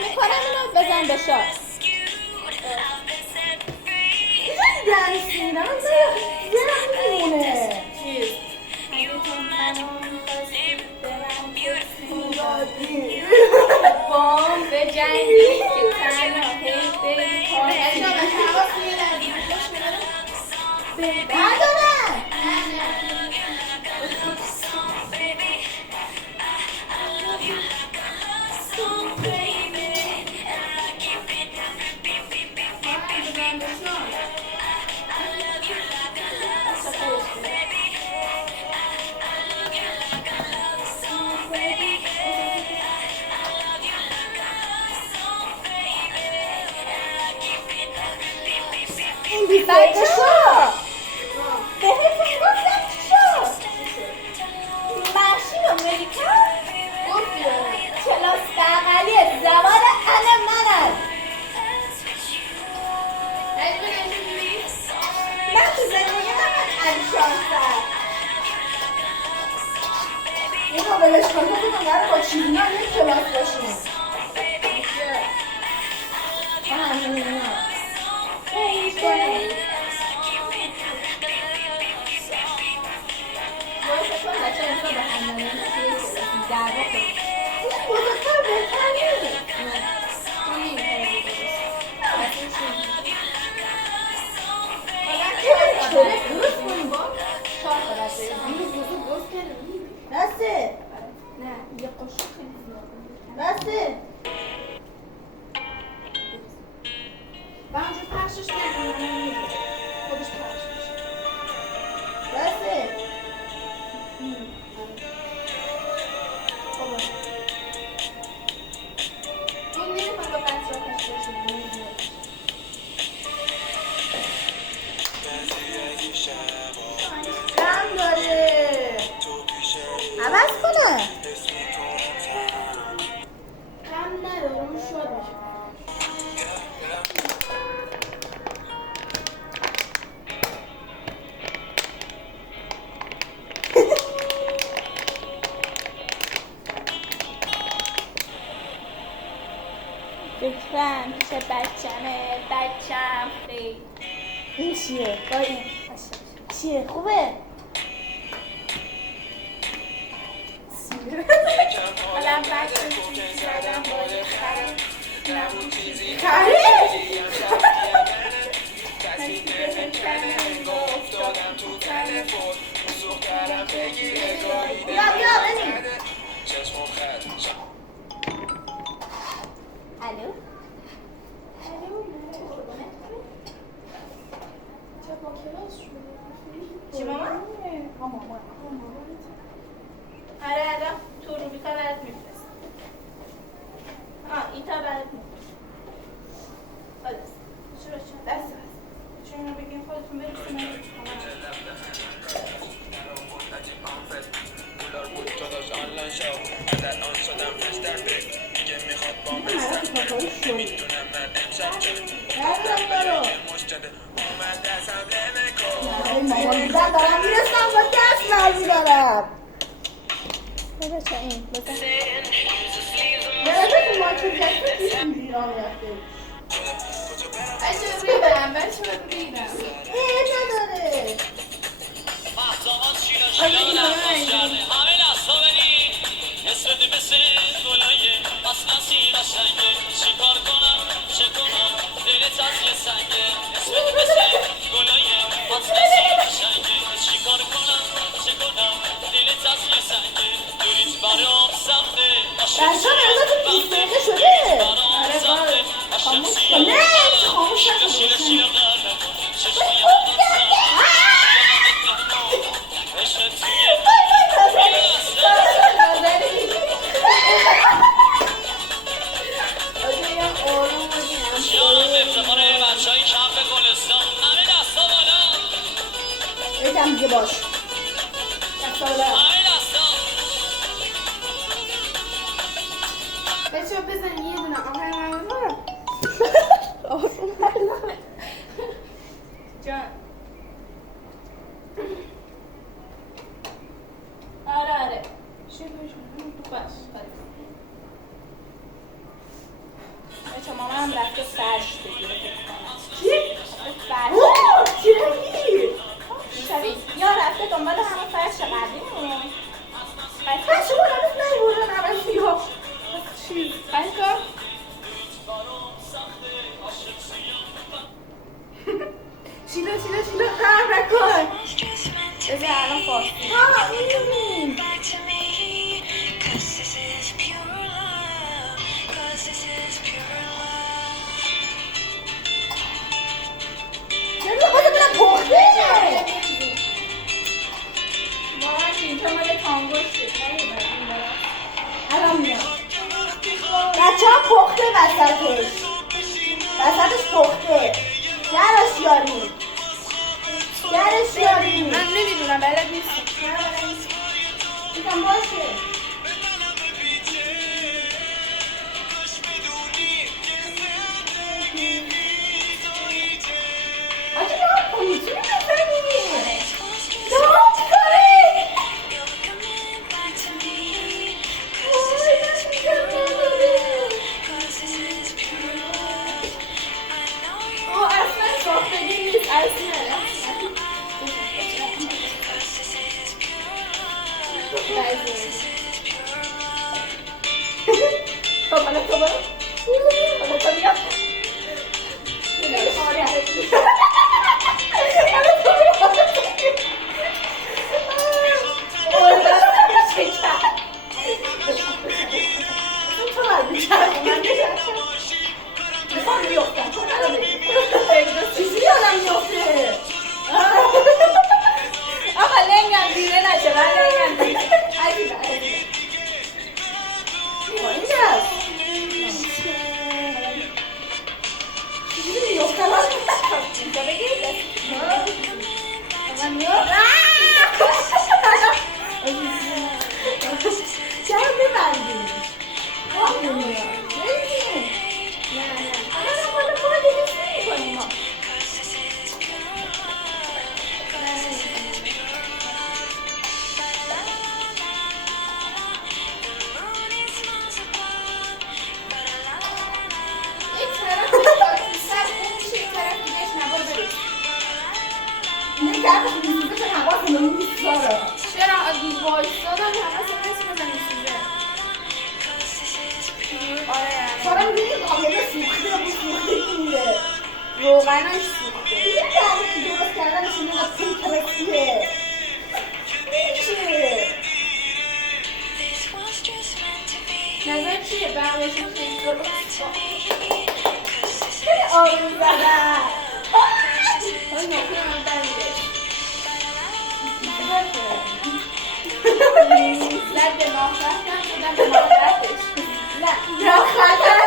میکنم اینو بزن به شاد. دنسیدم زیرم میمونه چیز بام به جنگی که تنها بری ندارم این بیفایده شد بهتون گفتم چی شد ماشین امریکا کلاس بغلی زبان من من تو زندگی من علی شانسم اینو بلش کنه بودم نره با چیزینا یک کلاس باشیم بزرگتر بهتر نیست چرا درست کنیم با دسته نه یه قشق خیلی دسته و همجور پخشش نکنم خودش پخش میشه دسته اون نمیخواد با قطع را پشت باشه کم داره عوض کنه کم نداره اون شد میشه فکرم پیش بچم خیلی این چیه؟ با این چیه؟ خوبه؟ حالا بچه چیزی زدم با یه خرم نبود چیزی خره؟ کسی بهم کنه افتادم تو تلفن بزرگ کردم بگیره گاهی بیا بریم چشمم خد الو؟ چه با کلاس شده؟ چی ماما؟ آره الان تو روبیکا برات میفرست ایتا برات میفرست خلاص شروع شد دست چون اینو بگیم خودتون برسیم ماما دیدن دارم میرسم با دست مرزی دارم بچه این بزن یادته تو مایکل جکسون دیدم بیرام رفته بچه روی برم بچه روی برم نداره بچه هم ازت 20 دقیقه شده آره باره خاموش نه خاموش نکنه یکم دیگه باش بچه بزن یه دونه آخر جان آره شروع باش بچه ماما هم رفته فرش بگیره فکر کنم. چی؟ فرش اوه چی رنگی؟ شبیه یا رفته دنبال همه فرش قدیمون. فرش ما هنوز نیوردن عوضی ها چیز بچه شیلا خر نکن بذار الان فارسی ها میدونیم چرا بازه بینم پخته واقعا اینجا مال تانگوشه الان میاد بچه ها پخته وسطش پخته گرش یاریم من نمیدونم بلد نیستم میگم باشه آجی نام کنی چی می‌زنی؟ نام کنی او اصلا ساختگی نیست اصلا خب حالا تو برو حالا تو بیا چیزی یادم میفته آقا لنگم دیره نشه من لنگم دیره اینجا بگید چرا میبندی؟ خواب نمیاد نمیدیم الان حالا ما دیگه نمی‌کنیم ما یک طرف سر اون میشه یک طرف دیگهش نبار برید این طرفش میسوزه چون حواسمون نیست داره چرا وایستادم همه سرس بزنی سیزه حالا میبینید آبیده سوخته بود سوخته میره روغنش سوخته یه دقیقه درست کردنشون اینقدر پول ترکیه میشه نظر چیه برقشون خیلی درست خیلی آروم زدن حالا نوکه من بریده زد به ماه رفتم شدم به ماه رفتش نه خطرم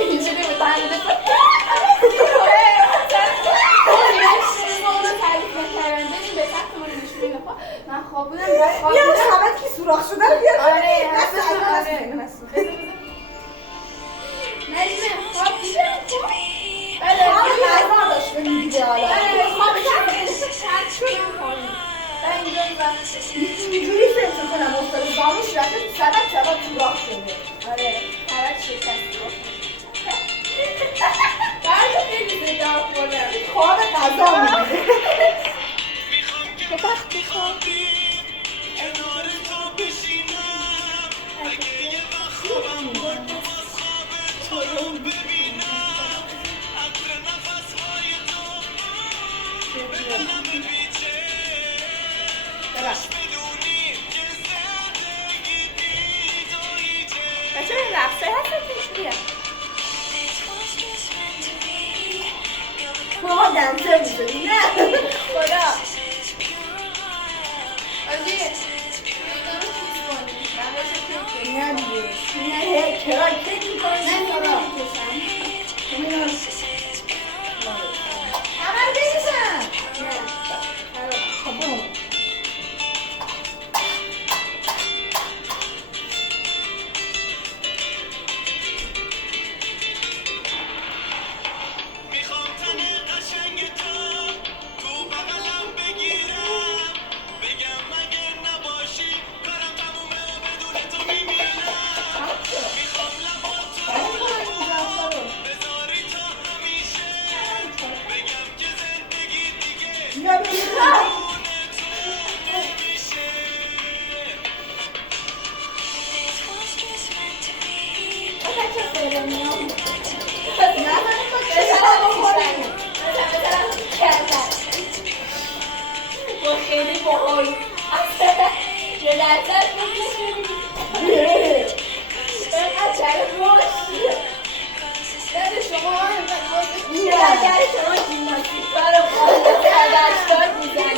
اینجوری به بنده من خواب بودم یه خبر که سوراخ شده رو بیار آره نجمه خواب دیدم بله خواب داشته میگه حالا خواب شد اینجوری فکر کنم افتاده دامش رفته سبب سوراخ شده آره طرف شکست رو بعد خیلی زیاد خوردم خواب غذا میگه به وقتی خواب بچه این رقصه هست پیش بیاد ما دنسر میشدیم نه خدا آجی درست چیز کنیم بندش نه دیگه نه کرای کیک میکنه نه کرا همه بریزن خب فرمیام با خیلی باحال یه درصد در شما اگر شما جیمناستیک کار دستگاه میزنه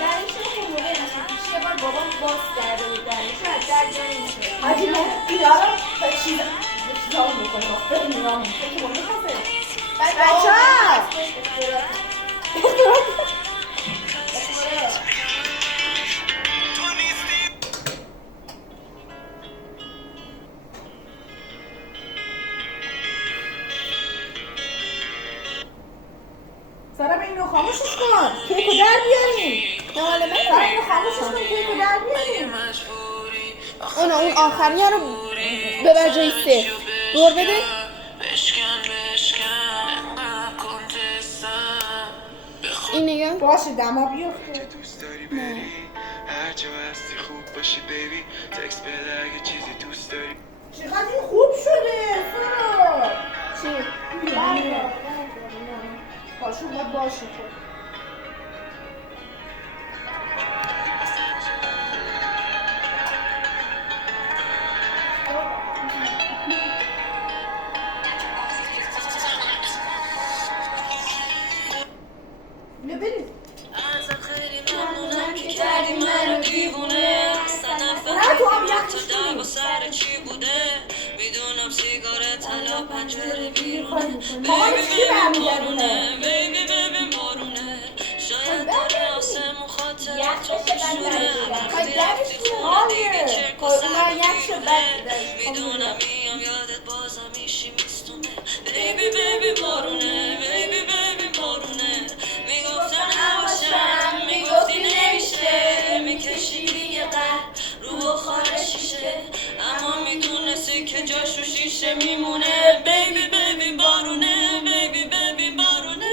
درش رو موقع نشد یه بار بابام باز کرده بود درش از در جایی میشه حاجی من اینا رو به چیزا میکنم فرمیام فکر کنم میخواسته بچه سارا به اینو خاموشش کن کیکو در بیاریم حالا من سارا اینو خاموشش کن کیکو در بیاریم اون آخری رو ببر جای سه دور بده این نگاه باشه دما بیفته دوست داری بری هر جا هستی خوب باشی بیبی تکس بده اگه چیزی دوست داری چقدر این خوب شده سارا چی؟ پاشون باید باشه تو نه برید نه تو هم یخش میدونم سیگار طلا پنجره بیرونه مامان چی برمیگردونه بیبی ببین بارونه شاید داره آسمون خاطر تو بشوره وقتی رفتی خونه دیگه چرک و سر میدونم میام یادت بازم میشی میستونه بیبی ببین بارونه بیبی ببین بارونه میگفتن نباشم میگفتی نمیشه میکشیدی یه قد رو بخار شیشه اما میدونستی که جاشو شیشه میمونه بیبی ببین بارونه بیبی ببین بارونه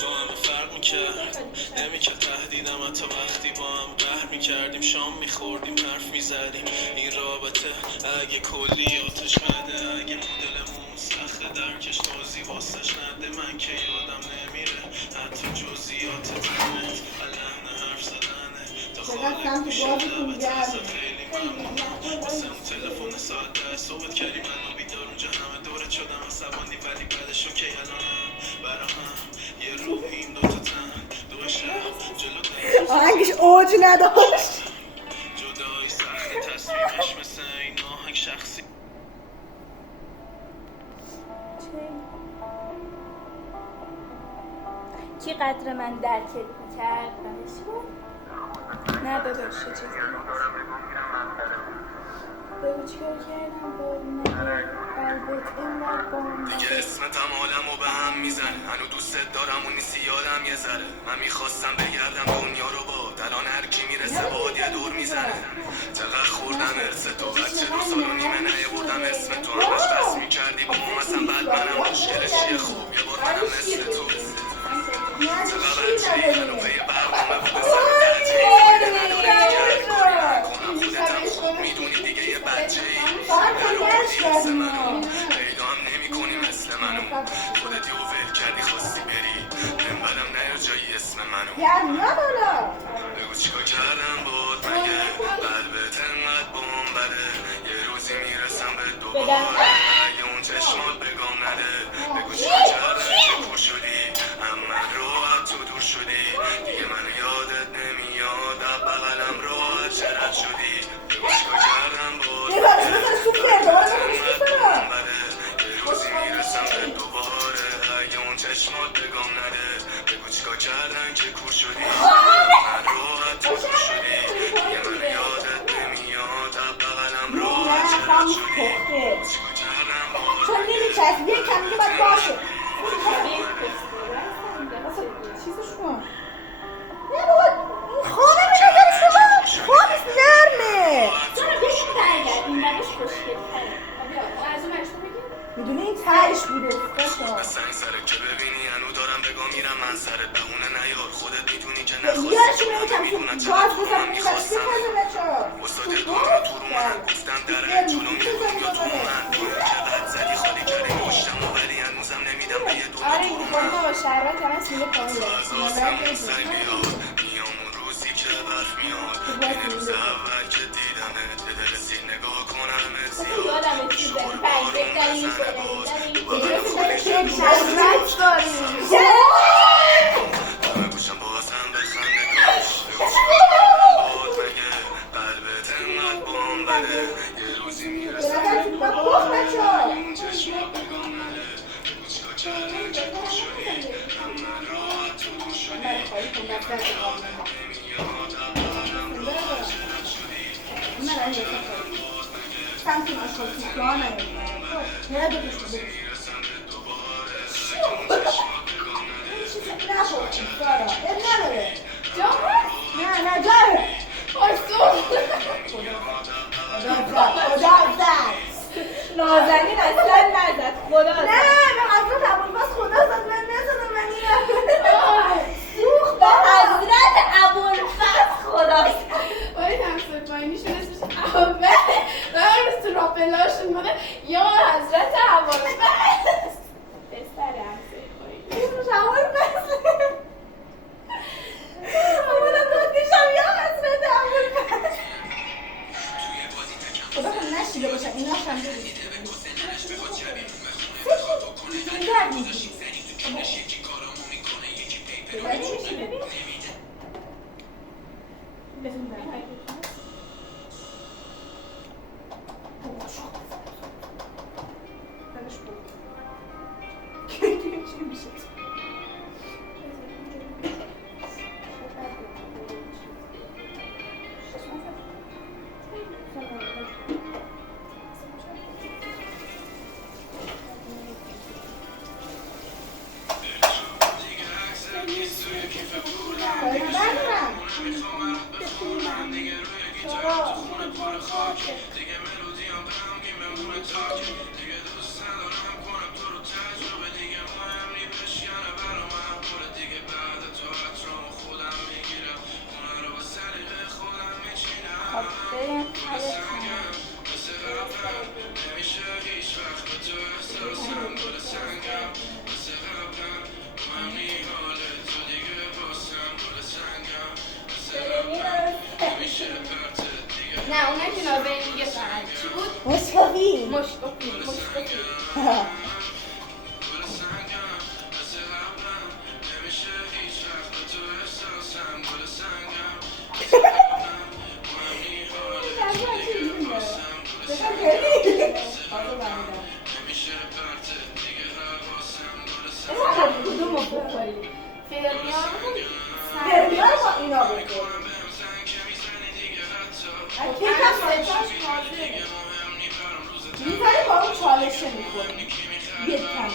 با همه فرق میکرد نمیکرد تهدیدم حتی وقتی با هم قهر میکردیم شام میخوردیم حرف میزدیم این رابطه اگه کلیاتش بده اگه مدلمون سخته درکش توضیح واسش نده من که یادم نمیره حتی جزئیات تنت لحن حرف زدنه تا خالق گوشه لبت ازت خیلی ممنونم واسه اون تلفن ساعت صحبت کردی منو بیدار اونجا همه دورت شدم عصبانی ولی بعدش اوکی الانم برا هم یه روحیم دوتا تن دو شب جلو آهنگش اوج نداشت جدایی سخت تصمیمش مثل این آهنگ شخصی چی قدر من درکت میکرد نه ببخش چیزی بگو چیکار کردم بارونه قلبت اینقدر بارونه دیگه اسمتم عالمو به هم میزنه هنو دوستت دارم اون نیستی یادم یه ذره من میخواستم بگردم دنیا رو باد الان هر کی میرسه باد یه دور میزنه چقدر خوردم ارث تو بچه 2 سال و نیمه نیاوردم اسم تو همش بس میکردی با هم اصلا بعد منم مشکلش یه خوب یه بار منم مثل تو چقدر بچه‌ای هنو به یه برنامه بود بزنه درچه‌ای دیگه نداره دیگه کنم خودتم خوب میدونی دیگه یه بچه‌ای مثل منو پیدا هم نمی کنی مثل منو خودت یه ول کردی خواستی بری من بدم نیا جایی اسم منو گرمیا بالا بگو چیکار کردم باد مگه قلبت انقدر بام بده یه روزی میرسم به دوباره اگه اون چشمات بگام نده بگو چیکار کردم که کور شدی اما راحت تو دور شدی دیگه منو یادت نمیاد از بغلم راحت چرد شدی بگو چیکار کردم باد یه بارش بزن سوپ کرده بالا یه روزی میرسم به دوباره اگه اون چشمات بگام نده بگو چیکار کردن که کور شدی من راحت تو دور شدی دیگه منو یادت نمیاد از بغلم راحت چرد شدی چیکار کردم باد چون نمیچسب یه کمی که باید باشه چیزش کن نه بابا این خانه به نظر شما خانش نرمه چرا بهش برگرد این برش خوشگل تره از اون برشتو بگیم میدونی این تهش بوده مثل این سره که ببینی هنو دارم بگاه میرم من سرت بهونه نیار خودت میدونی که نخواستی یارشون همه نمیتونم میدونن تو چقدر گاز تو من بزنم میخواستم بچه استاد دورم تو رو من گفتم در جلو میدونم یا تو من تو که بد از آسمون سر بیاد میام اون روزی که برف میاد این روز اول که دیدمت به دل سی نگاه کنم یادم چیزه پنجه داریم همه گوشم بازم بخنده کاش باد مگه قلبت انقدر بام بده یه روزی میرسه این چشم بگام نده چیکار کردن که تو شدی همه راحت تو تو شدی نمیاد اولم راحت شدی میرسم به دوباره چشم بگام نده نازنین اصلا نزد خدا زد. سوخت به حضرت ابوالفضل خدا زد. باید همسر پایینی شده اسمش اول و هر روز تو راپلاشون ماده یا حضرت ابوالفضل پسر همسر پایینی اسمش ابوالفضل اومدم دوستیشم یا حضرت ابوالفضل خدا کنه نشیده باشم اینا هم نه اونه که نازنین میگه فقط چی بود؟ مشکوی مشکوفی کدوم رو بخوری؟ فرمیار با اینا بکن کیک هم ستاش تازه میزنی با اون چالشه میکنی یه کم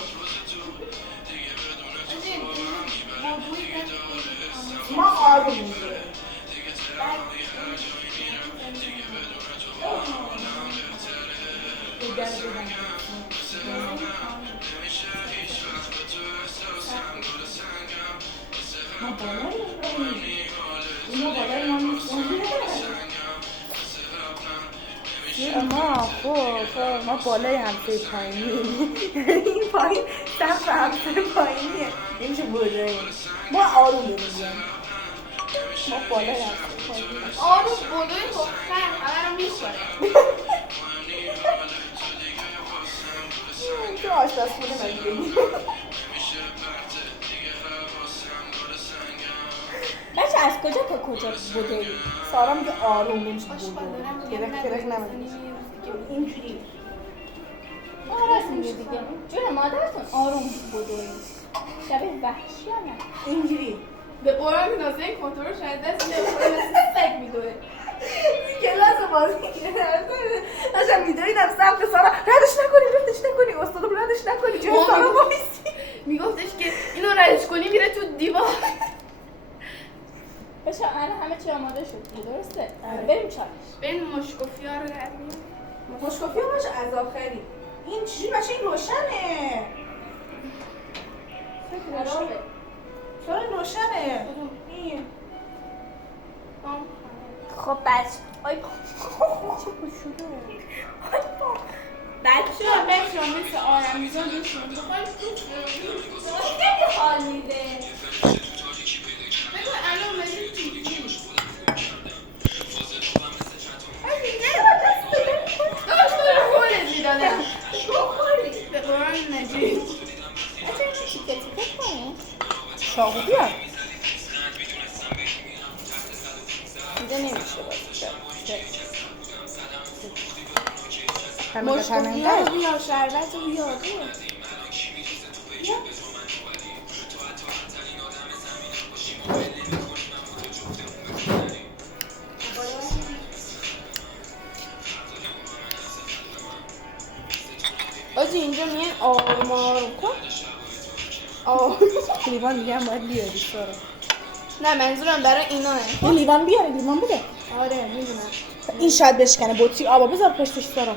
ما آروم میگه ما بالای ما نیستیم ما بالای همسه پایینی این پایین سقف همسه پایینیه نمیشه بوداییم ما آروم بمیدیم ما بالای همسه پایینی آروم بودوی خب همه رو میخوره تو آشپزخونه من بگیم بچه از کجا تا کجا بوده سارا میگه آروم نمیشه بوده گرک نمیشه اینجوری راست میگه دیگه جون مادرتون آروم بوده شبیه وحشی هم اینجوری به قرآن نازنین کنترل شاید دست میده سگ میدوه کلاس بازی داشتم میدویدم سمت سارا ردش نکنی استادم ردش نکنی جون سارا بایستی میگفتش که اینو ردش کنی میره تو دیوار بچه الان همه چی آماده شد درسته؟ بریم چالش بریم مشکوفی ها رو ردیم مشکوفی ها باشه از آخری این چیزی بچه این روشنه سارا روشنه این خب بس آی بچه‌ها بچه‌ها مثل آرمیزا بشین بخواهی خیلی حال میده. بگو الان اومدی تیوی داشت داره خودت میدادم به قرآن مجید چاقو بیار اینجا نمیشه بازی کرد مشکل بیا شربت رو بیا آجی اینجا میان آروم آروم کن لیوان دیگه هم باید بیاری سارا نه منظورم برای ایناه این لیوان بیاری لیوان بوده آره میدونم این شاید بشکنه بطری آبا بذار پشتش سارا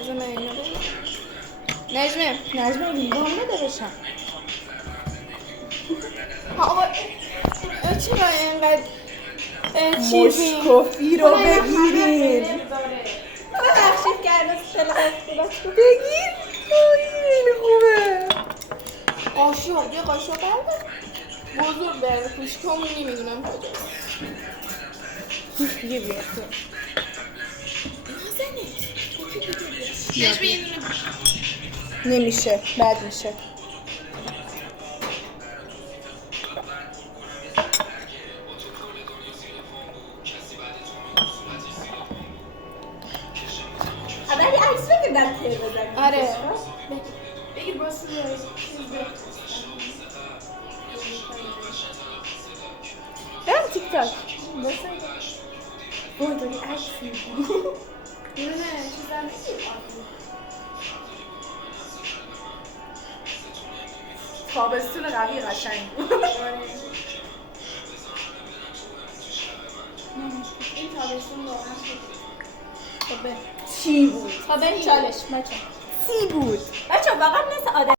بذار من اینو بگم نجمه نجمه لیوان بده بشن آقا چرا اینقدر چیزی مشکفی رو بگیرین بخشید کرده بگیر خیلی خوبه قاشق یه قاشق برده بزرگ برده کوچکامون نمیدونم کجاست دیگه بیار تو نجمه یه دونه نمیشه بد میشه ولی عکس بگیر در تیر بزنیم. آره بگیر باسه برم تیک تاک اوه داری عکس میگیری. نه چیزم بگیر تابستون قوی قشنگ بود این تابستون واقعا چی بود؟ تا بریم چالش بچه. چی بود؟ بچه واقعا مثل آدم